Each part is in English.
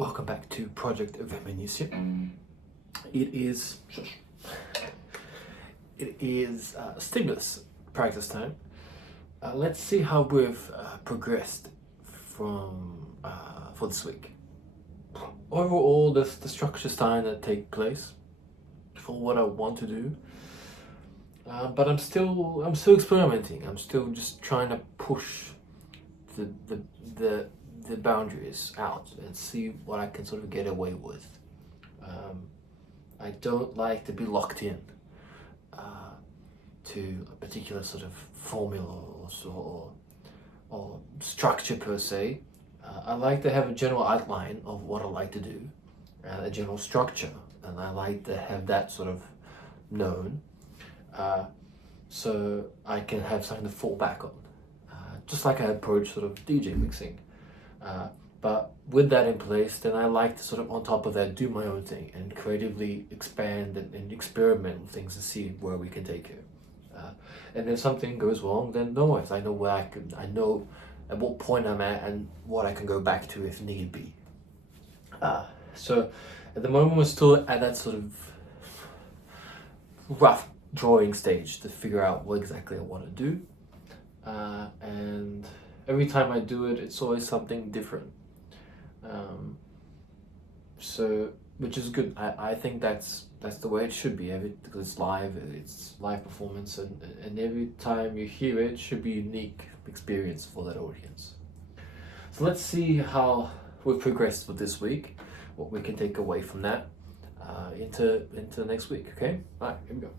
Welcome back to Project Viminacium. It is stimulus practice time. Let's see how we've progressed from for this week. Overall, the structure's starting to take place for what I want to do, but I'm still experimenting. I'm still just trying to push the boundaries out and see what I can sort of get away with. I don't like to be locked in to a particular sort of formula or structure per se. I like to have a general outline of what I like to do, a general structure, and I like to have that sort of known, so I can have something to fall back on, just like I approach sort of DJ mixing. But with that in place, then I like to sort of on top of that do my own thing and creatively expand and experiment with things to see where we can take it. And if something goes wrong, then no worries. I know I know at what point I'm at and what I can go back to if need be. So at the moment we're still at that sort of rough drawing stage to figure out what exactly I want to do. And every time I do it, it's always something different. So, which is good. I think that's the way it should be. Because it's live performance, and every time you hear it should be a unique experience for that audience. So let's see how we've progressed with this week, what we can take away from that into next week. Okay, all right, here we go.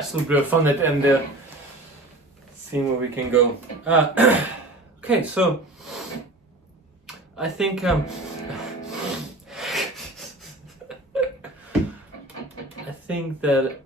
It's a little bit of fun at the end there. Seeing where we can go. Okay, so I think I think that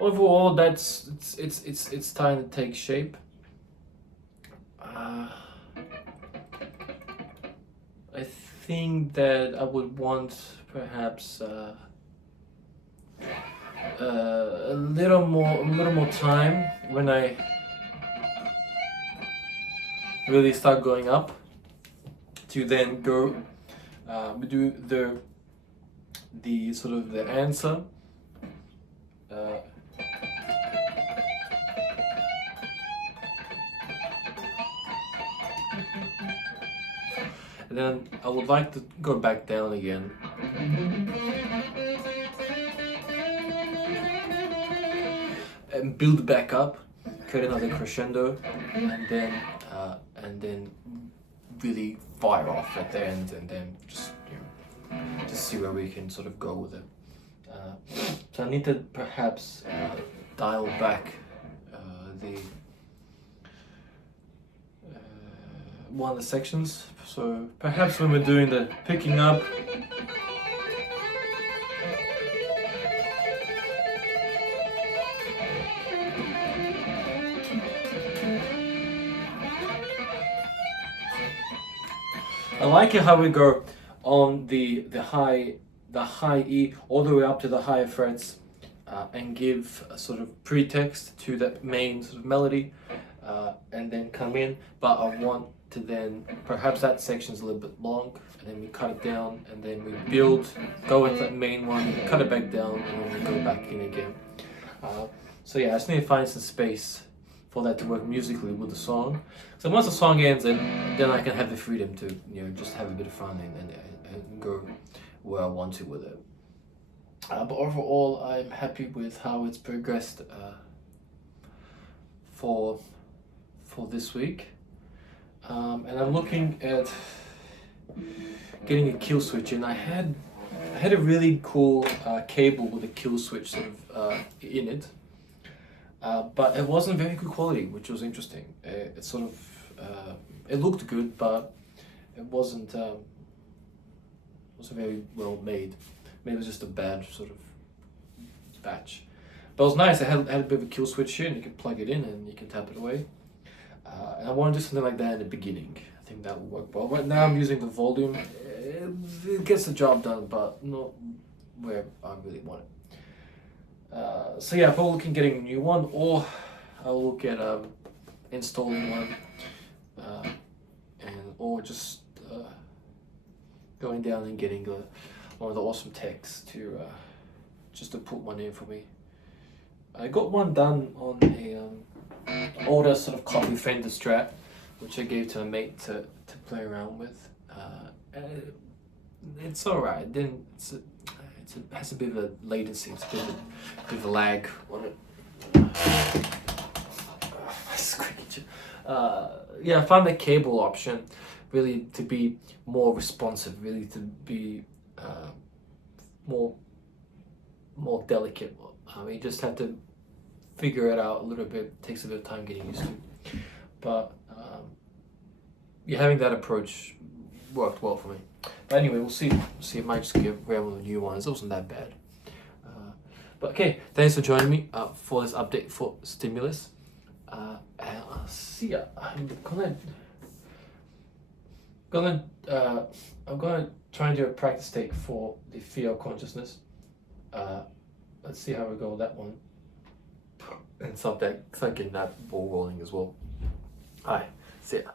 overall that's it's time to take shape. I think that I would want perhaps a little more time when I really start going up to then go do the sort of the answer. And then I would like to go back down again. And build back up, create another crescendo, and then really fire off at the end, and then just just see where we can sort of go with it. So I need to perhaps dial back the one of the sections. So perhaps when we're doing the picking up, I like it how we go on the high E all the way up to the higher frets, and give a sort of pretext to that main sort of melody, and then come in. But I want to then perhaps that section's a little bit long, and then we cut it down, and then we build, go with that main one, cut it back down, and then we go back in again. So yeah, I just need to find some space for that to work musically with the song. So once the song ends, then I can have the freedom to just have a bit of fun and go where I want to with it. But overall, I'm happy with how it's progressed for this week, and I'm looking at getting a kill switch in. I had a really cool cable with a kill switch sort of in it. But it wasn't very good quality, which was interesting. It sort of it looked good, but it wasn't very well made. Maybe it was just a bad sort of batch. But it was nice. I had a bit of a kill switch here, and you can plug it in and you can tap it away. And I want to do something like that in the beginning. I think that would work well. Right now I'm using the volume. It gets the job done, but not where I really want it. So yeah, probably looking at getting a new one, or I'll look at installing one, or just going down and getting one of the awesome techs to just to put one in for me. I got one done on a older sort of copy Fender Strat, which I gave to a mate to play around with. It's alright. Then it has a bit of a latency. It's a bit of a lag on it. Yeah, I found the cable option really to be more responsive, really to be more delicate. You just have to figure it out a little bit. It takes a bit of time getting used to. But yeah, having that approach worked well for me. But anyway, we'll see. I might just get around with the new ones. It wasn't that bad. But okay, thanks for joining me for this update for Stimulus. And I'll see ya. I'm gonna I'm gonna try and do a practice take for the fear of consciousness. Let's see how we go with that one. And start getting that ball rolling as well. Alright, see ya.